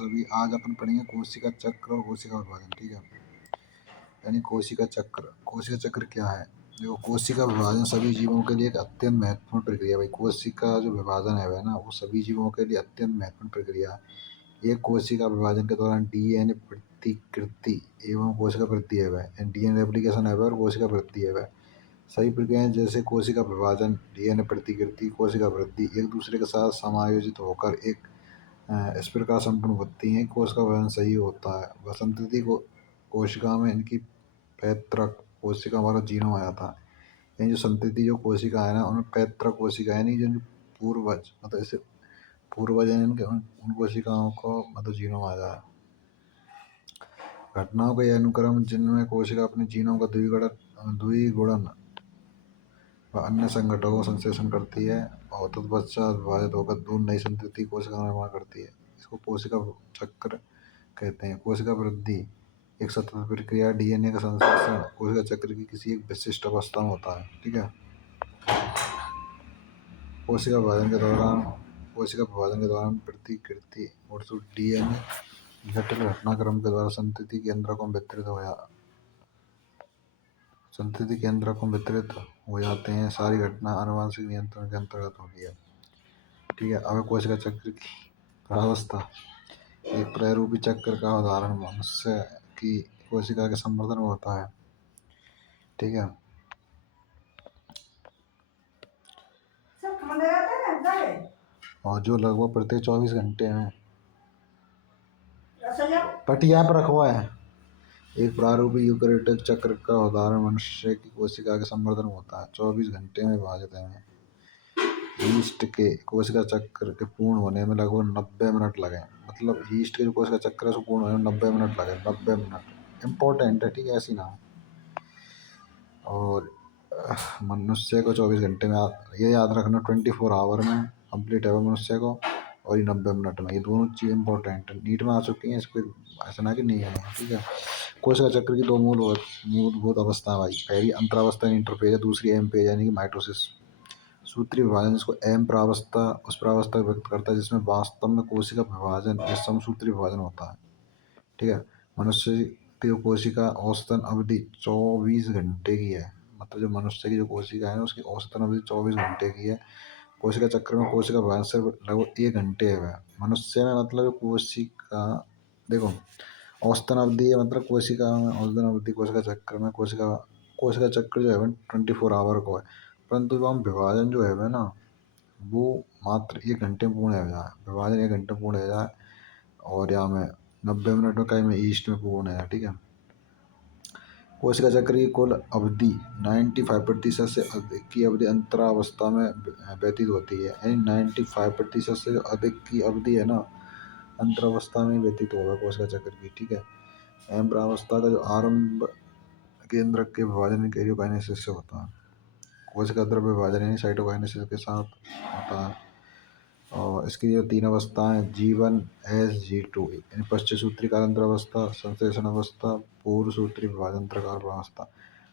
सभी। आज अपन पढ़ेंगे कोशिका चक्र और कोशिका विभाजन। ठीक है, यानी कोशिका चक्र क्या है? देखो, कोशिका विभाजन सभी जीवों के लिए एक अत्यंत महत्वपूर्ण प्रक्रिया है। भाई, कोशिका जो विभाजन है वह ना, वो सभी जीवों के लिए अत्यंत महत्वपूर्ण प्रक्रिया है। एक कोशिका विभाजन के दौरान डीएनए प्रतिकृति एवं कोशिका वृद्धि है वह, डीएनए रेप्लिकेशन है वह और कोशिका वृद्धि है वह, सही प्रक्रियाएं जैसे कोशिका विभाजन, डीएनए प्रतिकृति, कोशिका वृद्धि एक दूसरे के साथ समायोजित होकर एक इस प्रकार संपूर्ण होती हैं। कोशिका विभाजन सही होता है वसंतति को कोशिका में इनकी पैतृक कोशिका हमारा जीनोम आया था। यानी जो संतति जो कोशिका है ना, उनमें पैतृक कोशिका यानी जो पूर्वज, मतलब इससे पूर्वज हैं इनके, उन कोशिकाओं को मतलब जीनोम आया है। घटनाओं का यह अनुक्रम जिनमें कोशिका अपने जीनोम का द्विगुणन व अन्य संगठनों को संश्लेषण करती है और तत्पश्चात विभाजित होकर दो नई संतति कोशिका का निर्माण करती है। इसको कोशिका चक्र कहते हैं। कोशिका वृद्धि एक सतत प्रक्रिया, डीएनए का संश्लेषण कोशिका चक्र की किसी एक विशिष्ट अवस्था में होता है। ठीक है, कोशिका विभाजन के दौरान प्रतिकृति और डीएनए जटिल घटनाक्रम के द्वारा संतति केंद्रकों में वितरित हो जाते हैं। सारी घटना आनुवंशिक नियंत्रण के अंतर्गत होती है। ठीक है, अब कोशिका चक्र की प्रावस्था। एक प्रारूपी चक्र का उदाहरण मनुष्य की कोशिका के संवर्धन में होता है। ठीक है, और जो लगभग प्रत्येक 24 घंटे में पटिया पर रखवा है। एक प्रारूपी यूकेरियोटिक चक्र का उदाहरण मनुष्य की कोशिका के संवर्धन में होता है। 24 घंटे में विभाजित है। ईस्ट के कोशिका चक्र के पूर्ण होने में लगभग 90 मिनट लगे। मतलब ईस्ट के जो कोशिका चक्र है उसको पूर्ण होने में 90 मिनट लगे। 90 मिनट इम्पोर्टेंट है। ठीक है, ऐसी ना। और मनुष्य को 24 घंटे में, ये याद रखना, 24 आवर में कंप्लीट है मनुष्य को, और ये 90 मिनट में। ये दोनों चीज़ इंपॉर्टेंट है, नीट में आ चुकी हैं, इसको ऐसा ना कि नहीं है। ठीक है, कोशिका चक्र की दो मूलभूत अवस्था भाई। पहली अंतरावस्था इंटरफेज है, दूसरी एम पेज यानी कि माइटोसिस। सूत्री विभाजन जिसको एम प्रावस्था, उस प्रावस्था को व्यक्त करता है जिसमें वास्तव में कोशिका विभाजन या समसूत्री विभाजन होता है। ठीक है, मनुष्य की कोशिका औसतन अवधि 24 घंटे की है। मतलब जो मनुष्य की जो कोशिका है ना, उसकी औसतन अवधि 24 घंटे की है। कोशिका चक्र में कोशिका विभाजन से लगभग 1 घंटे है वह। मनुष्य में मतलब कोशिका, देखो औसतन अवधि है, मतलब कोशिका में औसतन अवधि कोशिका चक्र में कोशिका चक्र जो है 24 आवर को है, परंतु जो हम विभाजन जो है वह ना, वो मात्र 1 घंटे में पूर्ण हो जाए। विभाजन 1 घंटे में पूर्ण हो जाए, और यहाँ में 90 मिनट में कहीं में ईस्ट में पूर्ण है। ठीक है, कोशिका चक्र की कुल अवधि 95% से अधिक की अवधि अंतरावस्था में व्यतीत होती है। यानी 95% से अधिक की अवधि है ना, अंतरावस्था में व्यतीत होगा कोशिका चक्र की। ठीक है, एम्ब्रावस्था का जो आरंभ केंद्रक के विभाजन कैरियोकाइनेसिस से होता है। कोशिका द्रव्य विभाजन यानी साइटोकाइनेसिस के साथ होता है। और इसकी जो 3 अवस्थाएं, G1 S G2 यानी पश्च सूत्री कालांतर अवस्था, संश्लेषण अवस्था, पूर्व सूत्री विभाजन अंतराकार अवस्था।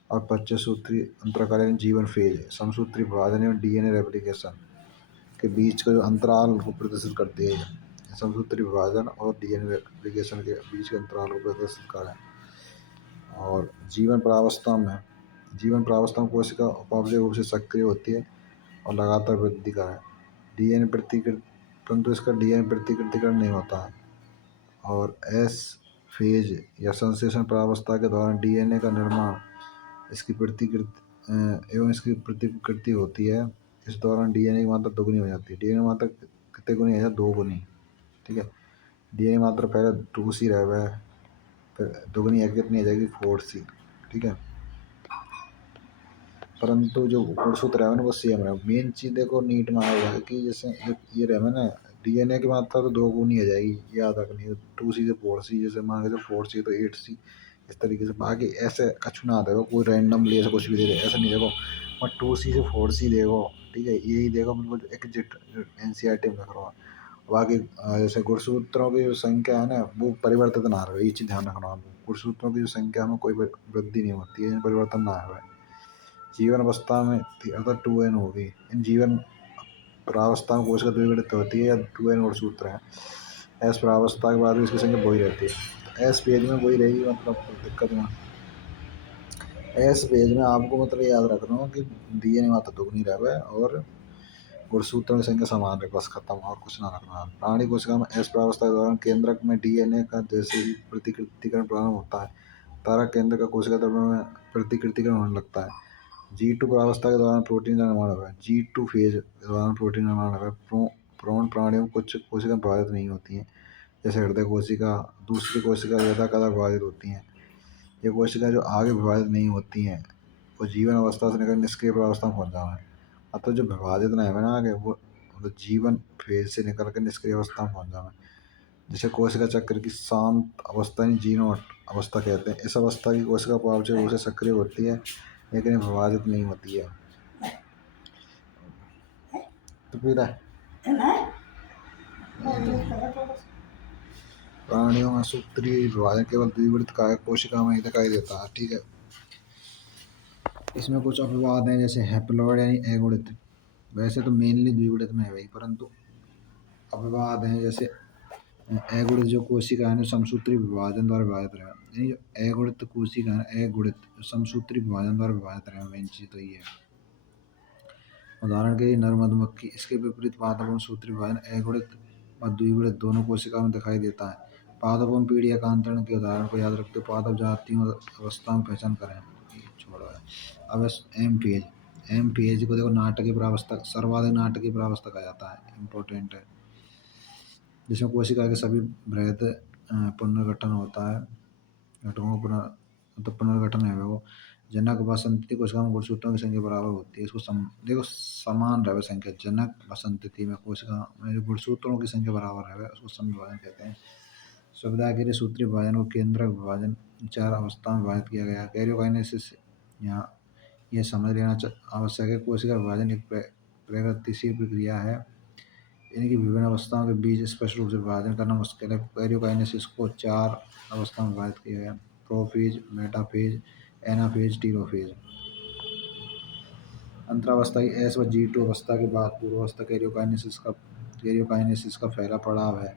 और पश्च सूत्री अंतराकार यानी G1 फेज, समसूत्री विभाजन एवं डीएनए रेप्लिकेशन के बीच का जो अंतराल को प्रदर्शित करती है। समसूत्री विभाजन और डीएनए रेप्लिकेशन के बीच के अंतराल को प्रदर्शित करें। और जीवन प्रावस्था में कोशिका उपापचय रूप से सक्रिय होती है और लगातार वृद्धि का है। डीएनए प्रतिकृति, परंतु इसका डीएनए प्रतिकृतिकरण नहीं होता है। और एस फेज या संश्लेषण प्रावस्था के दौरान डीएनए का निर्माण इसकी प्रतिकृति होती है। इस दौरान डीएनए की मात्रा दोगुनी हो जाती है। डीएनए की मात्रा कितने गुनी है? 2 गुनी। ठीक है, डीएनए मात्रा पहले 2C रहे, फिर दोगुनी है कितनी आ जाएगी? 4C। ठीक है, परंतु जो गुणसूत्र है ना वो सेम है। मेन चीज़ देखो नीट में आएगा कि जैसे ये रहे ना, डीएनए की मात्रा तो 2 गुनी आ जाएगी, याद रखनी है। 2C से 4C, जैसे मान के 4C तो 8C, इस तरीके से। बाकी ऐसे कछु ना देखो, कोई रैंडमली ऐसा कुछ भी दे दे, ऐसा नहीं देखो। और 2C से 4C देखो। ठीक है, यही देखो, मतलब एग्जिट NCERT में रखो। बाकी जैसे गुणसूत्रों की जो संख्या है ना, वो परिवर्तित ना रहे, ये चीज़ ध्यान रखना। गुणसूत्रों की जो संख्या में कोई वृद्धि नहीं होती है, परिवर्तन ना आए। जीवन अवस्था में अर्थात 2N होगी। इन जीवन प्रावस्था में कोशिका द्विगुणित होती है या 2N गुणसूत्र है। एस प्रावस्था के बाद भी इसकी संख्या वही रहती है, तो एस पेज में वही रहेगी, मतलब कोई दिक्कत ना। एस पेज में आपको मतलब याद रखना हो कि डीएनए मात्रा दुगनी रहे और गुणसूत्रों की संख्या समान रहे, बस खत्म, और कुछ ना रखना। प्राणी कोशिका में एस प्रावस्था के दौरान केंद्रक में डीएनए का जैसे ही प्रतिकृतिकरण प्रारंभ होता है, तारक केंद्र का कोशिका द्रव्य में प्रतिकृतिकरण होने लगता है। G2 प्रावस्था के दौरान प्रोटीन का निर्माण होगा। G2 फेज के दौरान प्रोटीन निर्माण होगा। प्रौढ़ प्राणियों में कुछ कोशिका प्रभावित नहीं होती हैं, जैसे हृदय कोशिका, दूसरी कोशिका यथाकथा प्रभावित होती हैं। ये कोशिका जो आगे विभाजित नहीं होती हैं, वो जीवन अवस्था से निकल निष्क्रिय प्रावस्था में पहुंच जाना है। मतलब जो विभाजित ना है ना आगे, वो मतलब जीवन फेज से निकल कर निष्क्रिय अवस्था में पहुंच जाना है, जिसे कोशिका चक्र की शांत अवस्था यानी G0 अवस्था कहते हैं। इस अवस्था की कोशिका पावचय रूप से सक्रिय होती है, लेकिन ये विभाजित नहीं होती है। तो फिर प्राणियों में सूत्रीय विभाजन केवल द्विवृत्त कायक कोशिका में ही दिखाई देता है, ठीक है। इसमें कुछ अपवाद हैं, जैसे हैप्लॉइड यानी एगुणित, वैसे तो मेनली द्विगुणित में है भाई, परंतु अपवाद हैं जैसे एगुणित जो कोशिका है समसूत्री विभाजन द्वारा विभाजित रहे, यानी जो एगुणित कोशिका है एगुणित समसूत्री विभाजन द्वारा विभाजित रहे, मेन चीज तो ये है। उदाहरण के लिए नर मधुमक्खी, इसके विपरीत पादपों सूत्री विभाजन एगुणित और द्विगुणित दोनों कोशिकाओं में दिखाई देता है। पादपों पीढ़ी एकांतरण के उदाहरण को याद रखते पादप जातियों अवस्थाओं में पहचान करें। छोड़ो है। अब एम फेज को देखो, नाटकीय प्रावस्था, सर्वाधिक नाटकीय प्रावस्था कहा जाता है, इम्पोर्टेंट है, जिसमें कोशिका के सभी बृहद पुनर्गठन होता है, घटकों का मतलब पुनर्गठन है वो। जनक व संतति कोशिका में गुणसूत्रों की संख्या बराबर होती है, इसको देखो समान रहे संख्या, जनक व संतति में कोशिका में जो गुणसूत्रों की संख्या बराबर है उसको समविभाजन कहते हैं। सुविधा के लिए सूत्रीय विभाजन को केंद्रक विभाजन चार अवस्था में विभाजित किया गया है। कैरियोकाइनेसिस, यहाँ यह समझ लेना आवश्यक है, कोशिका विभाजन एक प्रगतिशील प्रक्रिया है, इनकी विभिन्न अवस्थाओं के बीच स्पष्ट रूप से विभाजन करना मुश्किल है। कैरियोकाइनेसिस को चार अवस्थाओं में विभाजित किया गया, प्रोफेज, मेटाफेज, एनाफेज, टीलोफेज। अंतरावस्था की एस व G2 अवस्था के बाद पूर्वावस्था कैरियोकाइनेसिस का पहला पड़ाव है।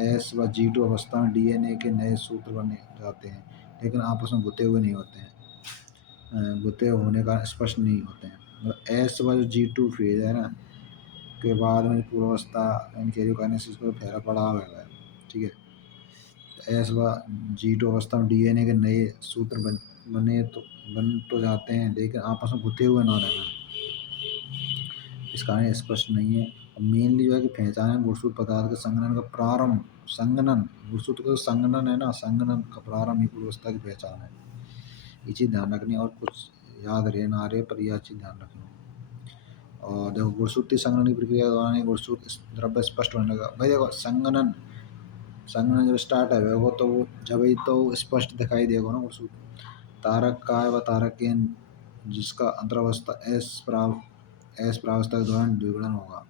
एस व G2 अवस्था में डीएनए के नए सूत्र बने जाते हैं, लेकिन आपस में गुथे हुए नहीं होते हैं, गुथे होने का स्पष्ट नहीं होते हैं। एस व G2 फेज है ना के बाद में पूर्वावस्था यानी कैरियोकाइनेसिस का पहला पड़ाव है, ठीक है। एस व G2 अवस्था में डीएनए के नए सूत्र बन तो जाते हैं, लेकिन आपस में गुथे हुए ना रहना, इस कारण स्पष्ट नहीं है। मेनली जो है कि पहचान है गुणसूत्र पदार्थ के संघनन का प्रारंभ, संघनन गुणसूत्र का संघनन है ना, संघनन का प्रारंभ ही पूर्वावस्था की पहचान है। ये चीज़ ध्यान रखनी, और कुछ याद रहे ना रहे, पर यह चीज़ ध्यान रखनी। और देखो गुणसूत्री संघनन की प्रक्रिया के दौरान गुणसूत्र द्रव्य स्पष्ट होने लगा भाई। देखो संघनन जब स्टार्ट है वो तो वो जब ही तो स्पष्ट दिखाई देगा ना गुणसूत्र। तारक का है व तारक केंद्र जिसका अंतरावस्था एस प्रावस्था के दौरान द्विगुणन होगा।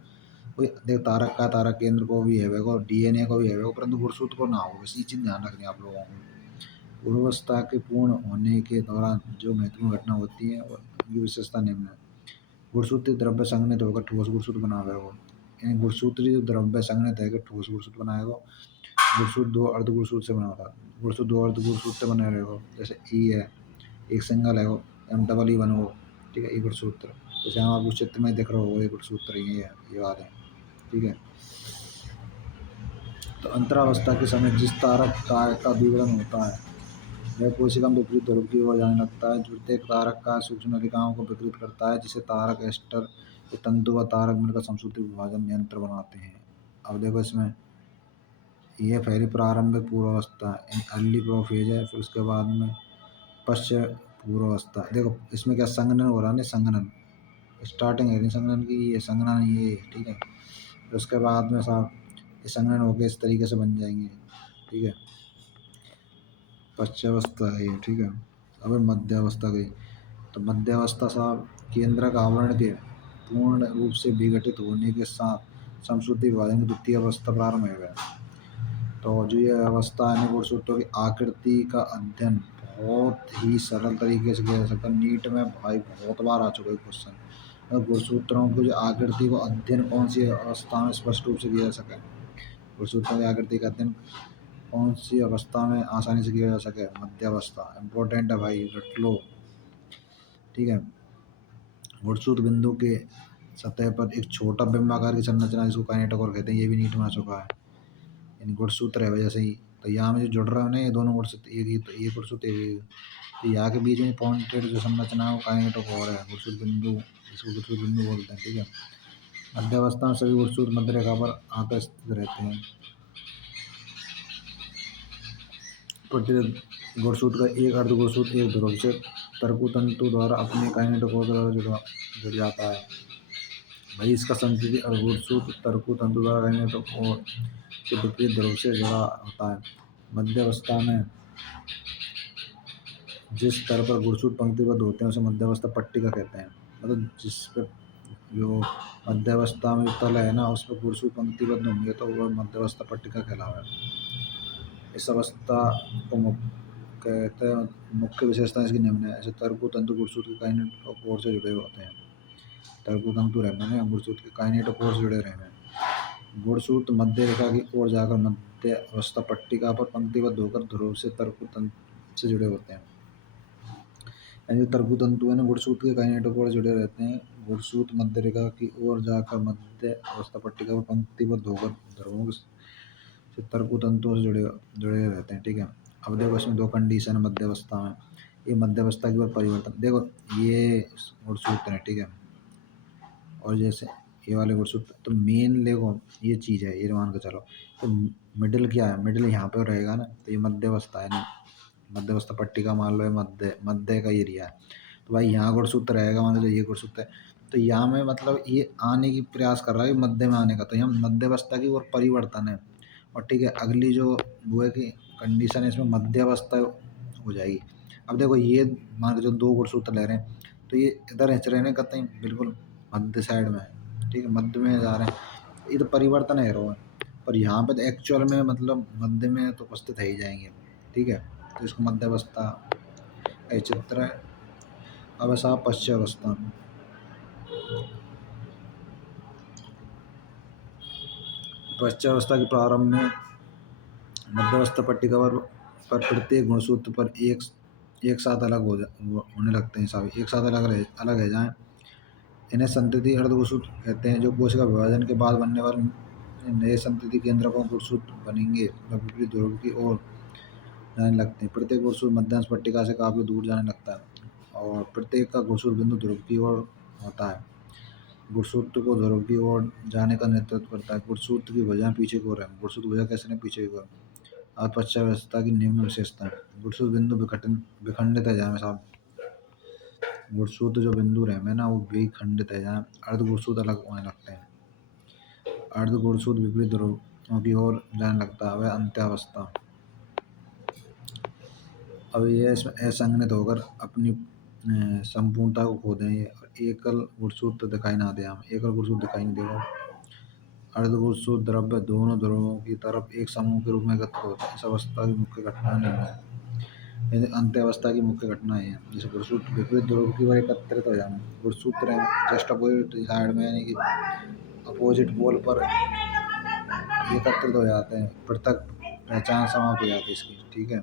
कोई देख तारक का तारक केंद्र को भी है वो, डीएनए को भी है वो, परंतु गुणसूत्र को ना हो, बस ये चीज़ ध्यान रखनी है आप लोगों को। पूर्वावस्था के पूर्ण होने के दौरान जो महत्वपूर्ण घटना होती है उनकी विशेषता निम्न है। गुणसूत्री द्रव्य संघनित होकर ठोस गुणसूत्र बनाएगा वो, यानी गुणसूत्री जो द्रव्य संघनित है कि ठोस गुणसूत्र बनाएगा। गुणसूत्र दो अर्ध गुणसूत्र से बना होता है, गुणसूत्र दो अर्ध गुणसूत्र से बने रहेगा, जैसे ई है एक सिंगल है वो, एम डबल ई बना हो, ठीक है। ये गुणसूत्र जैसे हम आपको चित्र में दिख रहा हो, ये गुणसूत्र ये है, ये बात है, ठीक है। तो अंतरावस्था के समय जिस तारक का द्विगुणन होता है वह कोशिका में विपरीत ध्रुव की ओर जाने लगता है। प्रत्येक तारक का सूक्ष्म नलिकाओं को विकृत करता है, जिसे तारक एस्टर के तंतु व तारक मिलकर समसूत्री विभाजन यंत्र बनाते हैं। अब देखो इसमें यह पहली प्रारंभिक पूर्वावस्था अर्ली प्रोफेज है, फिर उसके बाद में पश्चिम पूर्वावस्था। देखो इसमें क्या संघनन हो रहा है ना, संघनन स्टार्टिंग है संघनन की, ये संघनन ये, ठीक है। फिर उसके बाद में साहब ये संघनन होकर इस तरीके से बन जाएंगे, ठीक है। पश्चावस्था है ये, ठीक है। अब मध्यावस्था गई, तो मध्यावस्था साहब केंद्रक आवरण के पूर्ण रूप से विघटित होने के साथ समसूत्री विभाजन की द्वितीय अवस्था प्रारंभ है। तो जो ये अवस्था है गुणसूत्रों की आकृति का अध्ययन बहुत ही सरल तरीके से किया जा सकता है। नीट में भाई बहुत बार आ चुका है क्वेश्चन, गुणसूत्रों की जो आकृति को अध्ययन कौन सी अवस्था में स्पष्ट रूप से किया जा सके। गुणसूत्र की आकृति कहते हैं कौन सी अवस्था में आसानी से किया जा सके, मध्यावस्था। इंपॉर्टेंट है भाई, रट लो। ठीक है। गुणसूत्र बिंदु के सतह पर एक छोटा बिंबाकार की संरचना जिसको काइनेटोकोर कहते हैं, ये भी नीट में आ चुका है। यानी गुणसूत्र है वजह से ही तो यहाँ में जो जुड़ रहा है ना, ये दोनों गुणसूत्र एक ही, तो ये गुणसूत्र तो यहाँ के बीच में पॉइंटेड जो संरचना है वो काइनेटोकोर है, गुणसूत्र बिंदु, इसको गुणसूत्र बिंदु बोलते हैं। ठीक है। मध्यावस्था में सभी गुणसूत्र मध्य रेखा पर आकर स्थित रहते हैं। प्रत्येक गुणसूत्र का एक अर्ध गुणसूत्र एक ध्रुव से तर्कतंतु द्वारा अपने काइनेटोकोर द्वारा जुड़ जाता है। भाई इसका संकेतिक अर्ध गुणसूत्र तर्कतंतु द्वारा काइनेटोकोर के विपरीत ध्रुव से जुड़ा होता है। मध्यावस्था में जिस स्तर पर गुणसूत्र पंक्तिबद्ध होते हैं उसे मध्यावस्था पट्टिका कहते हैं। मतलब जिस पर जो मध्यावस्था में तल है ना, उस पर गुणसूत्र पंक्तिबद्ध होंगे तो वह मध्यावस्था पट्टिका कहलावा है। इस अवस्था को कहते हैं। मुख्य विशेषता इसकी निम्न है। ऐसे तर्कतंतु गुणसूत्र के काइनेटोकोर से जुड़े होते हैं। तर्कतंतु रहने में गुणसूत्र के काइनेटोकोर से जुड़े रहने में गुणसूत्र मध्य रेखा की ओर जाकर मध्य अवस्था पट्टिका पर पंक्तिबद्ध होकर ध्रुव से तर्कतंतु से जुड़े होते हैं। यानी जो तर्कतंतु है ना, गुणसूत्र के काइनेटोकोर से जुड़े रहते हैं। गुणसूत्र मध्य रेखा की ओर जाकर मध्य अवस्था पट्टिका पर पंक्तिबद्ध होकर ध्रुवों से तर्कतंतुओं से जुड़े जुड़े रहते हैं। ठीक है। अब देखो इसमें दो कंडीशन है मध्यावस्था में। ये मध्यावस्था की ओर परिवर्तन, देखो ये गुणसूत्र है। ठीक है। और जैसे ये वाले गुणसूत्र तो मेन देखो ये चीज़ है, ये मान के चलो। तो मिडिल क्या है, मिडिल यहाँ पे रहेगा ना, तो ये मध्यावस्था है ना, मध्यावस्था पट्टिका मान लो ये मध्य मध्य का एरिया है। तो भाई यहाँ गुणसूत्र रहेगा, मान लो ये गुणसूत्र है, तो यहाँ में मतलब ये आने की प्रयास कर रहा है मध्य में आने का, तो यहाँ मध्यावस्था की ओर परिवर्तन है। और ठीक है, अगली जो वो है कि कंडीशन है इसमें मध्यावस्था हो जाएगी। अब देखो ये मान के जो दो गुणसूत्र ले रहे हैं, तो ये इधर हिंच रहे हैं कतई बिल्कुल मध्य साइड में है। ठीक है, मध्य में जा रहे हैं, ये तो परिवर्तन है रो है। पर यहाँ पे तो एक्चुअल में मतलब मध्य में तो उपस्थित है ही जाएंगे। ठीक है, तो इसको मध्यावस्था का चित्र है। अब ऐसा पश्चावस्था, पश्चावस्था के प्रारंभ में मध्यावस्था पट्टिका पर प्रत्येक गुणसूत्र पर एक साथ अलग होने लगते हैं, सभी एक साथ अलग है जाएं। इन्हें संतति अर्धगुणसूत्र कहते हैं। जो कोशिका विभाजन के बाद बनने वाले नए संतति केंद्र को गुणसूत्र बनेंगे जब विपरीत ध्रुव की ओर जाने लगते हैं। प्रत्येक गुणसूत्र मध्यांश पट्टिका से काफी दूर जाने लगता है और प्रत्येक का गुणसूत्र बिंदु ध्रुव की ओर होता है। गुणसूत्र को ध्रुव की ओर जाने का नेतृत्व करता है। गुणसूत्र की भुजा पीछे की ओर है, गुणसूत्र भुजा कैसे नहीं पीछे की ओर। अपश्चावस्था की निम्न विशेषता है। गुणसूत्र बिंदु विखंडित है जहाँ साहब, गुणसूत्र जो बिंदु रहे ना वो विखंडित है जहाँ अर्ध गुणसूत्र अलग होने लगते हैं। अर्ध गुणसूत्र विपरीत ध्रुवों की ओर जाने लगता है, वह अंत्यावस्था। अब ये इसमें असंगत होकर अपनी संपूर्णता को खो दें और एकल गुणसूत्र दिखाई ना दे, हमें एकल गुणसूत्र दिखाई नहीं देगा। अर्ध गुणसूत्र द्रव्य दोनों ध्रुवों की तरफ एक समूह के रूप में एकत्रित होता है। इस अवस्था की मुख्य घटना नहीं है। यदि अंत्यावस्था की मुख्य घटना है जैसे गुणसूत्र विपरीत ध्रुव की ओर एकत्रित हो जाना। गुणसूत्र जस्ट अपोजिट साइड में यानी कि अपोजिट पोल पर एकत्रित हो जाते हैं, पृथक पहचान समाप्त हो जाती है इसकी। ठीक है।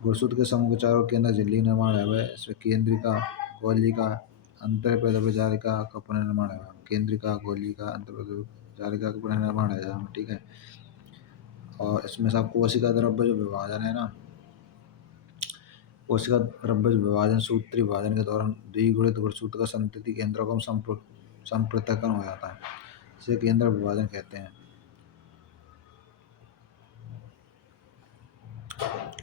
गुणसूत्र के समूह के चारों केंद्र झिल्ली निर्माण है, वह इसमें केंद्रिका गोलिका अंतःप्रजालिका का पुनर्निर्माण है। केंद्रिका गोलिका अंतःप्रजालिका का पुनर्निर्माण है जहाँ, ठीक है। और इसमें सब कोशिका द्रव्य जो विभाजन है ना, कोशिका द्रव्य विभाजन सूत्री विभाजन के दौरान द्विगुणित गुणसूत्र का संतति केंद्रों का संपृक्तकरण हो जाता है, इसे केंद्र विभाजन कहते हैं।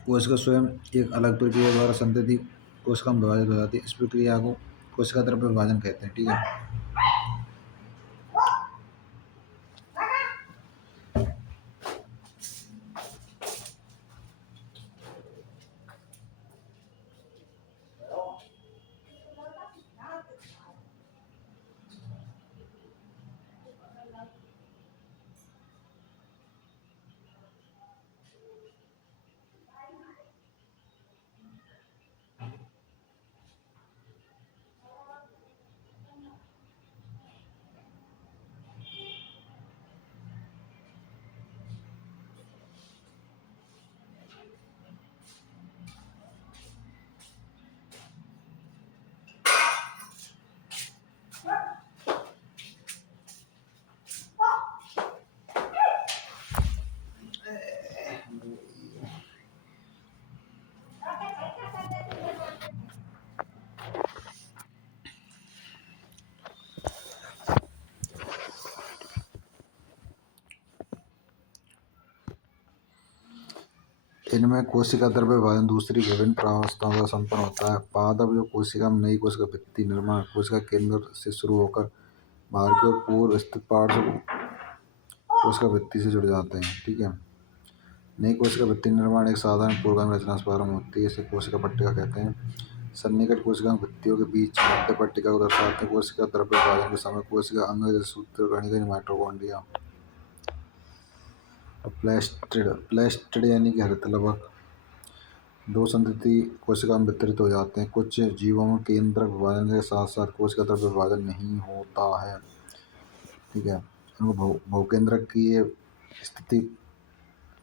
कोशिका स्वयं एक अलग प्रक्रिया द्वारा संतति कोशिका में विभाजित हो जाती है, इस प्रक्रिया को कोशिका द्रव्य विभाजन कहते हैं। ठीक है। इनमें कोशिका द्रव्य विभाजन दूसरी विभिन्न प्रावस्थाओं का संपन्न होता है। पादप जो कोशिका में नई कोशिका भित्ति निर्माण कोशिका केंद्र से शुरू होकर बाहर की ओर पूर्व स्थित पार्श्व कोशिका भित्ति से जुड़ जाते हैं। ठीक है। नई कोशिका भित्ति निर्माण एक साधारण पूर्वगामी रचना से प्रारंभ होती है, इसे कोशिका पट्टिका कहते हैं। सन्निकट कोशिका भित्तियों के बीच मध्य पट्टिका को दर्शाते हैं। कोशिका द्रव्य विभाजन के समय कोशिका अंग जैसे सूत्रकणिका माइटोकॉन्ड्रिया और प्लेस्टिड यानी कि हरितलवक दो संतति कोशिका में वितरित हो जाते हैं। कुछ जीवों में केंद्रक विभाजन के साथ साथ कोशिका द्रव्य विभाजन नहीं होता है। ठीक है। उनको बहुकेंद्रक की ये स्थिति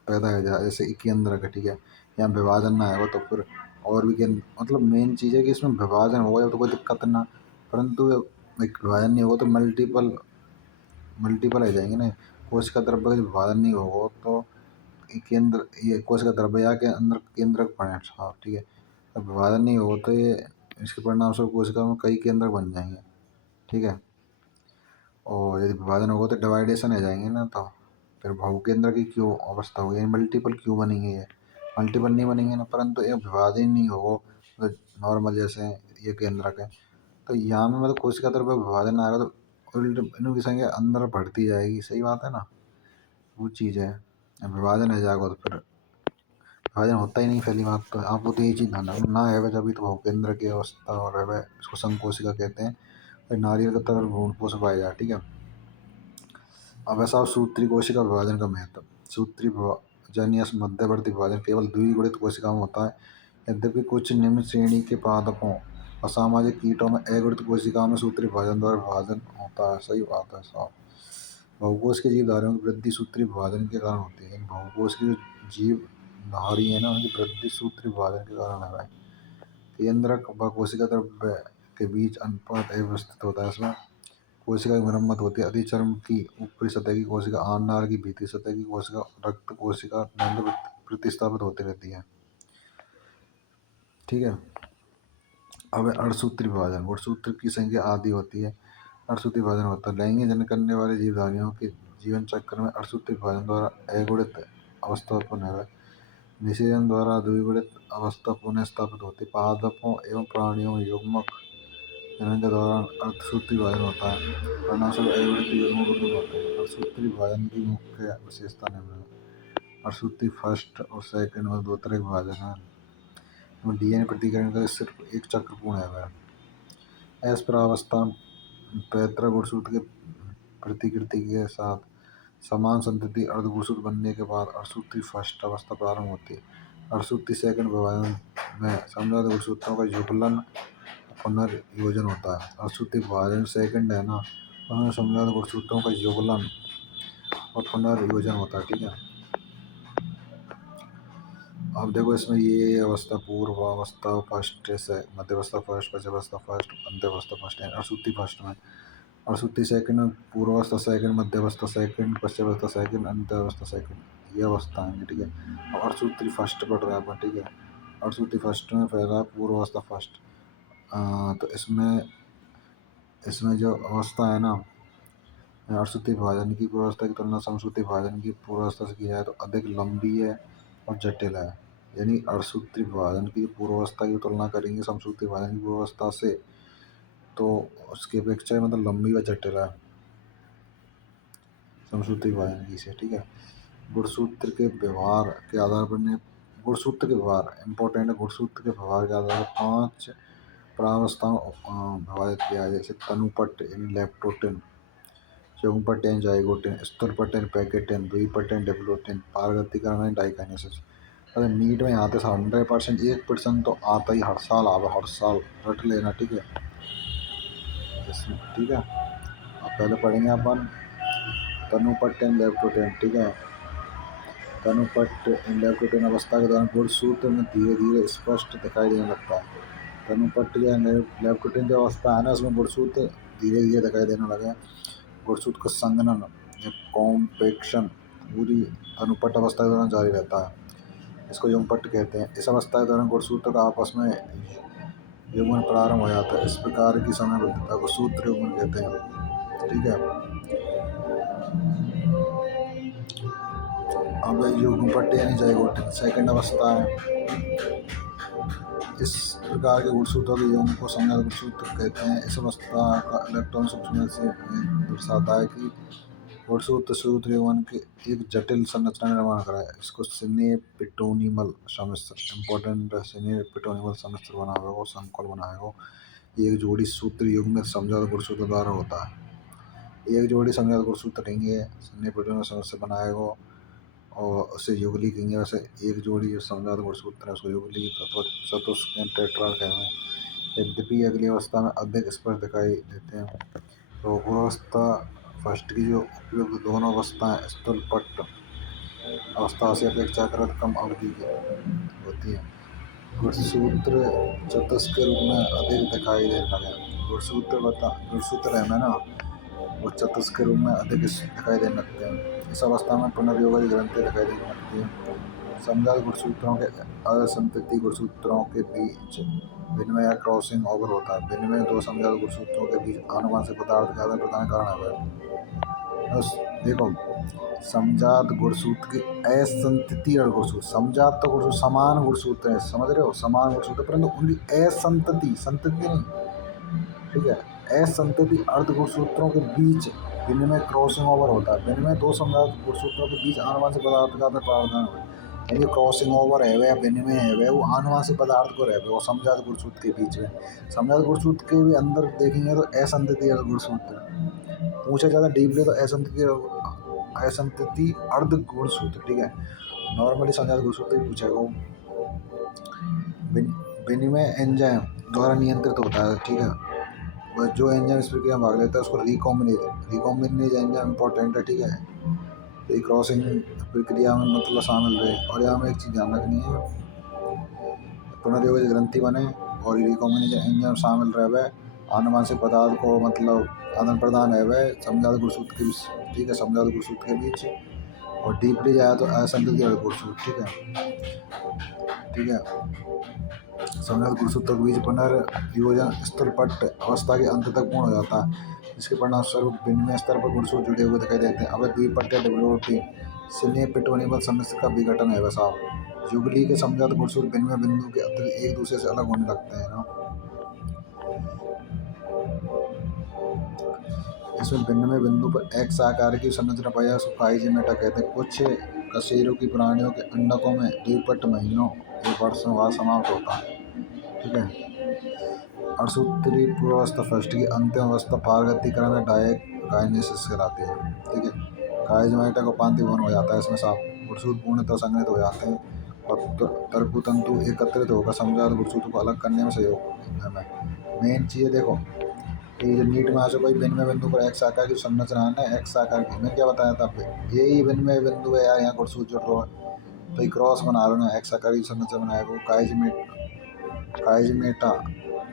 पैदा हो जाए, जैसे केंद्रक है। ठीक है। यहाँ विभाजन ना है तो फिर और भी केंद्र मतलब मेन चीज़ है कि इसमें विभाजन होगा तो कोई दिक्कत ना, परंतु विभाजन नहीं होगा तो मल्टीपल आ जाएंगे ना। कोशिका द्रव्य का विभाजन नहीं होगा तो केंद्र ये कोशिका द्रव्य के अंदर केंद्रक बने साहब। ठीक है। अब विभाजन नहीं होगा तो ये इसके परिणाम स्वरूप कोशिका में कई केंद्रक बन जाएंगे। ठीक है। और यदि विभाजन होगा तो डिवाइडेशन आ जाएंगे ना, तो फिर बहुकेंद्र की क्यों अवस्था होगी, मल्टीपल क्यों बनेंगे। ये मल्टीपल नहीं बनेंगे ना, परंतु ये विभाजन नहीं होगा तो नॉर्मल जैसे ये केंद्रक है। तो यहाँ में मतलब कोशिका द्रव्य विभाजन आएगा तो उल्ट इनकी संख्या अंदर बढ़ती जाएगी। सही बात है ना, वो चीज़ है। विभाजन आ जाएगा तो फिर विभाजन होता ही नहीं। पहली बात तो आपको तो यही चीज़ ध्यान रखना ना है जब तो बहुकेंद्र की अवस्था और है इसको संकोशिका कहते हैं। फिर नारियल का तगर भ्रूण पोष पाया जाए। ठीक है। अब ऐसा सूत्री कोशिका विभाजन का महत्व। सूत्री विभाजन या मध्यवर्ती विभाजन केवल द्विगुणित कोशिका में होता है। यद्यपि कुछ निम्न श्रेणी के पादपों असामाजिक कीटों में अगुणित कोशिकाओं में सूत्री विभाजन द्वारा विभाजन होता है। सही बात है साहब। बहुकोश के जीवधारियों की वृद्धि सूत्री विभाजन के कारण होती है। बहुकोश के जो जीवधारी है ना, उनकी वृद्धि सूत्री विभाजन के कारण है। केंद्रक व कोशिका द्रव्य के बीच अनुपात अव्यवस्थित होता है। इसमें कोशिका की मरम्मत होती है। अधिचर्म की ऊपरी सतह की कोशिका आहार की भीतरी सतह की कोशिका रक्त कोशिका निरंतर प्रतिस्थापित होती रहती है। ठीक है। अब अर्धसूत्री विभाजन। गुणसूत्र की संख्या आदि होती है। अर्धसूत्री विभाजन होता है लैंगिक जन्म करने वाले जीवधारियों के जीवन चक्र में अर्धसूत्री विभाजन द्वारा अगुणित अवस्था उत्पन्न है। निषेचन द्वारा द्विगुणित अवस्था पुनः स्थापित होती है। पादपों एवं प्राणियों में युग्मक जनन के दौरान अर्धसूत्री विभाजन होता है। परिणामस्वरूप अगुणित युग्मक उत्पन्न होते हैं। अर्धसूत्री विभाजन की मुख्य विशेषता निम्न है। अर्धसूत्री फर्स्ट और सेकंड में दो तरह के विभाजन है। डीएनए प्रतिकरण का सिर्फ एक चक्र पूर्ण है। एस प्रावस्था पैतृक गुणसूत्र के प्रतिकृति के साथ समान संतति अर्धगुणसूत्र बनने के बाद अर्धसूत्री फर्स्ट अवस्था प्रारंभ होती है। अर्धसूत्री सेकंड विभाजन में समृद्ध गुणसूत्रों का युगलन पुनर्योजन होता है। अर्धसूत्री विभाजन सेकंड है ना, उसमें समृद्ध गुणसूत्रों का युगलन और पुनर्योजन होता है। ठीक है। अब देखो इसमें ये अवस्था पूर्व अवस्था फर्स्ट है, मध्य अवस्था फर्स्ट, पश्च अवस्था फर्स्ट, अंत्य अवस्था फर्स्ट है। अर्धसूत्री फर्स्ट में, अर्धसूत्री सेकंड में, पूर्व अवस्था सेकंड, मध्य अवस्था सेकंड, पश्च अवस्था सेकंड, अंत्य अवस्था सेकंड, ये अवस्था है। ठीक है। अब अर्धसूत्री फर्स्ट पढ़ रहा है अपन। ठीक है। अर्धसूत्री फर्स्ट में पहला पूर्व अवस्था फर्स्ट। तो इसमें जो अवस्था है ना, अर्धसूत्री विभाजन की पूर्वावस्था की तुलना समसूत्री विभाजन की पूर्वावस्था से की जाए तो अधिक लंबी है और जटिल है। यानी अर्धसूत्री विभाजन की पूर्वावस्था की तुलना करेंगे समसूत्री विभाजन की पूर्वावस्था से तो उसकी अपेक्षा मतलब लंबी व जटिल है समसूत्री विभाजन की से। ठीक है। गुणसूत्र के व्यवहार के आधार पर गुणसूत्र के व्यवहार इंपॉर्टेंट है। गुणसूत्र के व्यवहार के आधार पर 5 प्रावस्थाओं विभाजित किया है, जैसे तनुपट यानी लैप्टोटिन, चौपटेन जाइगोटिन, स्थूलपटेन पैकेटिन, द्विपटेन डेवलोटिन, पारगतिकरण डाइकाइनेसिस। अरे नीट में यहाँ से 100% 1% तो आता ही हर साल आवे, हर साल रट लेना। ठीक है। ठीक है। अब पहले पढ़ेंगे अपन तनुपट्टेन लैप्टोटिन। ठीक है। तनुपट लैप्टोटिन अवस्था के दौरान गुणसूत्र में धीरे धीरे स्पष्ट दिखाई देने लगता है। तनुपट या लैप्टोटिन जो अवस्था है ना, उसमें गुणसूत्र धीरे धीरे दिखाई देने लगे। गुणसूत्र का संघनन या कॉम्पेक्शन पूरी अनुपट अवस्था के दौरान जारी रहता है। इसको युग्मपट कहते हैं। इस अवस्था के दौरान गुणसूत्र का आपस में युग्मन प्रारंभ हो जाता है। इस प्रकार की समयबद्धता को सूत्र युग्मन कहते हैं। ठीक है। अब युग्मपट्ट यानी जाइगोट सेकंड अवस्था है। इस प्रकार के गुणसूत्रों के यौगिक को समजात गुणसूत्र कहते हैं। इस अवस्था का इलेक्ट्रॉन सूक्ष्म से दर्शाता है कि गुणसूत्र सूत्र यौगिक की एक जटिल संरचना का निर्माण करा है। इसको सिनेपिटोनिमल सम्मिश्र इम्पोर्टेंट सिनेपिटोनिमल सम्मिश्र बनावे को संकुल बनाए को एक जोड़ी सूत्र युग्म समजात गुणसूत्र द्वारा होता है। एक जोड़ी समजात गुणसूत्र कहेंगे सिनेपिटोनिमल सम्मिश्र बनाए को और उसे युगली कहेंगे। वैसे एक जोड़ी जो समजात गुणसूत्र है उसको युगली चतुष्क टेट्रा कहते हैं। यद्यपि अगली अवस्था में अधिक स्पष्ट दिखाई देते हैं। तो पूर्वावस्था फर्स्ट की जो उपयुक्त दोनों अवस्थाएं स्थूलपट्ट अवस्था से अपेक्षाकृत कम अवधि की होती है। गुणसूत्र चतुष्क के रूप में अधिक दिखाई देने लगे। गुणसूत्र है ना वो चतुष्क के रूप में अधिक दिखाई देने लगते हैं। इस अवस्था में पुनर्योगी ग्रंथि दिखाई देने लगती है। समजात गुणसूत्रों के असंतति गुणसूत्रों के बीच विनिमय या क्रॉसिंग ओवर होता है। विनिमय दो समजात गुणसूत्रों के बीच आनुवंशिक पदार्थ के आदान प्रदान के कारण है। बस देखो समजात गुणसूत्र की असंतति और गुणसूत्र समजात तो गुणसूत्र समान गुणसूत्र है समझ रहे हो समान गुणसूत्र परंतु उनकी असंतति संतति नहीं ठीक है। असंतति अर्ध गुणसूत्रों के बीच विनिमय क्रॉसिंग ओवर होता है। विनिमय दो समजात गुणसूत्रों के बीच आनुवंशिक पदार्थ का आदान प्रदान होता है। यानी क्रॉसिंग ओवर है वह विनिमय है वह वो आनुवंशिक पदार्थ को रहे वो समजात गुणसूत्र के बीच में। समजात गुणसूत्र के भी अंदर देखेंगे तो असंतति अर्ध गुणसूत्र पूछे ज़्यादा डीपली तो असंतति अर्ध गुणसूत्र ठीक है। नॉर्मली समजात गुणसूत्र ही पूछेगा। विनिमय एंजाइम द्वारा नियंत्रित होता है ठीक है। बस जो एंजाइम इस प्रक्रिया में भाग लेता है उसको रिकॉम्बिनेज एंजाइम इंपॉर्टेंट है ठीक है। तो क्रॉसिंग प्रक्रिया में मतलब शामिल रहे। और यहाँ में एक चीज़ ध्यान रखनी है पुनर्योगी ग्रंथि बने और रिकॉम्बिनेज एंजाइम शामिल रहे आनुवंशिक पदार्थ को मतलब आदान प्रदान है वह समजात गुणसूत्र के बीच ठीक है समजात गुणसूत्र के बीच। और डीपली जाए तो असंतति अर्ध गुणसूत्र ठीक है। समजात गुणसूत्रों के बीच पुनर्योजन स्थूलपट्ट अवस्था के अंत तक पूर्ण हो जाता है। जिसके परिणामस्वरूप विनिमय स्तर पर गुणसूत्र जुड़े हुए दिखाई देते हैं। अब द्विपट्ट या डेवलपिंग सिनेपिटोनिमल सम्मिश्र का विघटन है वैसा युगली के समजात गुणसूत्र विनिमय बिंदु के अतिरिक्त एक दूसरे से अलग होने लगते हैं ना। इसमें विनिमय बिंदु पर एक्स आकार की संरचना पाई उसको काइजिमेटा कहते हैं। कुछ कशेरुकी प्राणियों के अंडकों में द्विपट्ट महीनों या वर्षों बाद समाप्त होता है ठीक है। अठसूत्री पूर्वावस्था फर्स्ट की अंतिम अवस्था पारगतिकरण या डायगाइनेसिस कहलाती है ठीक है। काइजिमेटा को पांति भवन हो जाता है इसमें साफ गुणसूत्र पूर्णतः संग्रहित हो जाते हैं और तर्कुतंतु एकत्रित होकर समजात गुणसूत्र को अलग करने में सहयोग है। मेन चीज़ देखो ये जो नीट में आ चुका विनिमय बिंदु पर एक्स आकार की संरचना है ना एक्स आकार की मैं क्या बताया था यही विनिमय बिंदु है यार यहाँ गुणसूत्र जुड़ रहा है। तो ये क्रॉस बना रहे ना एक्स आकार की संरचना बनाया वो काइजिमेटा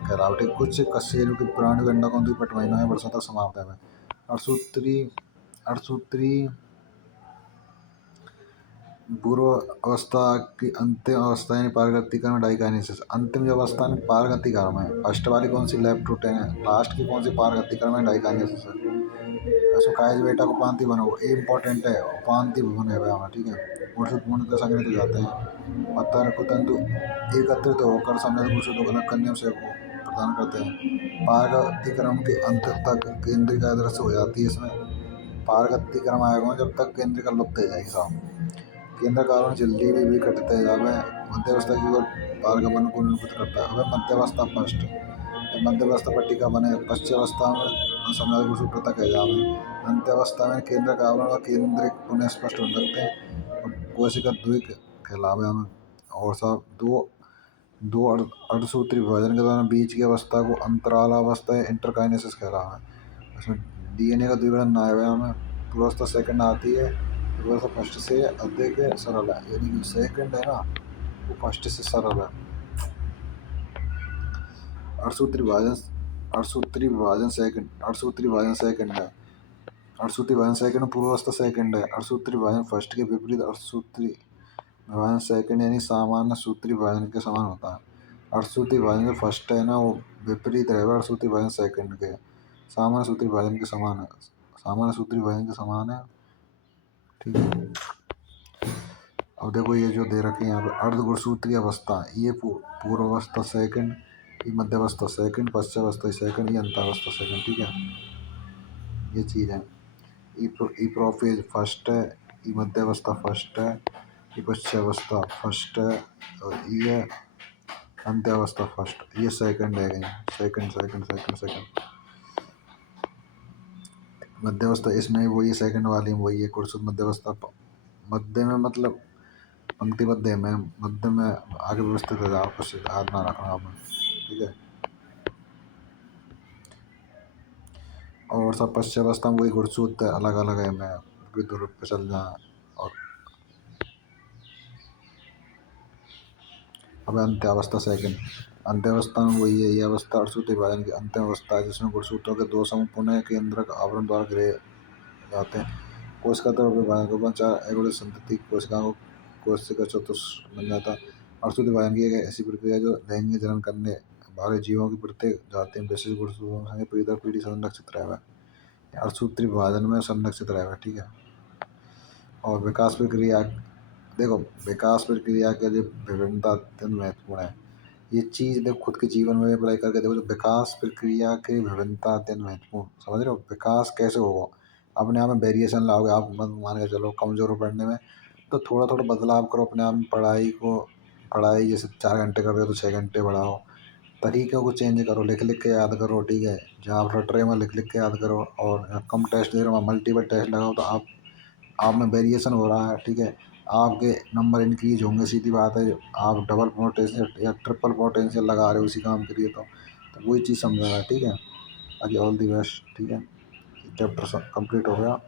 कहलावटे कुछ कशेरुकी प्राणियों के अंडकों द्विपट्ट महीनों में वर्षों तक समाप्त है। अठसूत्री पूर्व अवस्था की अंतिम अवस्था यानी पारगतिकरण डाइकाइनेसिस अंतिम जो अवस्था में पारगतिकरण है। फर्स्ट वाली कौन सी लेप्टोटेन है लास्ट की कौन सी पारगतिकरण है डाइकाइनेसिस है। ऐसे काइजिमेटा को पांति भवन ये इंपॉर्टेंट है पांति भवन है वहाँ ठीक है। गुणसूत्र पूर्णतः संग्रहित हो जाते हैं और तर्कुतंतु एकत्रित होकर समजात गुणसूत्र को अलग करने से प्रदान करते हैं। पारगतिकरण के अंत तक केंद्रिका दृश्य हो जाती है। इसमें पारगतिकरण आएगा जब तक केंद्रिका लुप्त हो जाएगी साहब केंद्र कारण जल्दी भी विकट तेजाब है मध्यावस्था की ओर पारगमन को निरूपित करता है। अब मध्यावस्था फर्स्ट मध्यावस्था पट्टिका बने पश्चावस्था में समजात गुणसूत्र तक है जावे अंत्यावस्था में केंद्र कारण और केंद्रिक पुनः स्पष्ट हो सकते हैं और कोशिका द्विक कहलावे हमें। और सब दो अर्धसूत्री विभाजन के दौरान बीच की अवस्था को अंतरालावस्था इंटरकाइनेसिस कहलावा है। इसमें डीएनए का द्विगुणन ना है हमें पूर्वावस्था सेकंड आती है पूर्वावस्था फर्स्ट से अधिक सरल है यानी कि सेकंड है ना वो फर्स्ट से सरल है। अठसूत्री विभाजन सेकंड में पूर्वावस्था सेकंड है। अठसूत्री विभाजन फर्स्ट के विपरीत अठसूत्री विभाजन सेकंड यानी सामान्य सूत्री विभाजन के समान होता है। अठसूत्री विभाजन जो फर्स्ट है ना वो विपरीत रहेगा अठसूत्री विभाजन सेकंड के सामान्य सूत्री विभाजन के समान है ठीक है। अब देखो ये जो दे रखे हैं यहाँ पे अर्धगुणसूत्री अवस्था, ये पूर्वावस्था सेकंड, ये मध्यावस्था सेकंड, पश्चावस्था सेकंड, ये अंतावस्था सेकंड, ठीक है। ये चीज़ है। ई प्रोफेज फर्स्ट है, ये मध्यावस्था फर्स्ट है, ये पश्चावस्था फर्स्ट है, और ये अंत्यावस्था फर्स्ट, ये सेकंड है। सेकंड सेकंड सेकंड सेकंड मध्यावस्था इसमें वही सेकंड वाली में वही है कुर्सी मध्यावस्था। मध्य में मतलब पंक्ति मध्य में, मध्य में आगे व्यवस्थित है, आपको हाथ ना रखना आपने, ठीक है। और सब पश्चावस्था में वही गुरसूत अलग अलग है, मैं विद्युत रूप पे चल जाए। और अब अंत्यावस्था सेकंड, अंत्यावस्था में वही है, ये अवस्था अड़सूत विभाजन की अंतिम अवस्था है, जिसमें गुरसूतों के दो समूह पुनः केंद्रक आवरण द्वारा गिरे जाते हैं। कोशिका तो विभाजन को चार एगोड़े संतति कोशिका को कोशिका चतुष्क बन जाता है। अड़सूत विभाजन की एक ऐसी प्रक्रिया जो लैंगिक जनन करने वाले जीवों की प्रत्येक जाति में विशेष गुणसूत्रों से पीढ़ी दर पीढ़ी संरक्षित रहे। अड़सूत्री विभाजन में संरक्षित रहेगा, ठीक है। और विकास प्रक्रिया, देखो विकास प्रक्रिया के लिए विभिन्नता अत्यंत महत्वपूर्ण है। ये चीज़ देखो खुद के जीवन में अप्लाई करके देखो, जो विकास प्रक्रिया की विभिन्नता अत्यंत महत्वपूर्ण, समझ रहे हो। विकास कैसे होगा, अपने आप में वेरिएशन लाओगे आप, मान के चलो कमज़ोर हो पढ़ने में, तो थोड़ा थोड़ा बदलाव करो अपने आप में। पढ़ाई को, पढ़ाई जैसे 4 घंटे कर रहे हो तो 6 घंटे बढ़ाओ, तरीक़ों को चेंज करो, लिख लिख के याद करो, ठीक है। जहाँ आप रट रहे हो लिख लिख के याद करो, और कम टेस्ट दे रहे हो मल्टीपल टेस्ट लगाओ, तो आप में वेरिएशन हो रहा है, ठीक है। आपके नंबर इंक्रीज होंगे, सीधी बात है। आप डबल पोटेंशियल या ट्रिपल पोटेंशियल लगा रहे हो उसी काम के लिए, तो वही चीज़ समझा है, ठीक है। बाकी ऑल दी बेस्ट, ठीक है। चैप्टर कंप्लीट हो गया।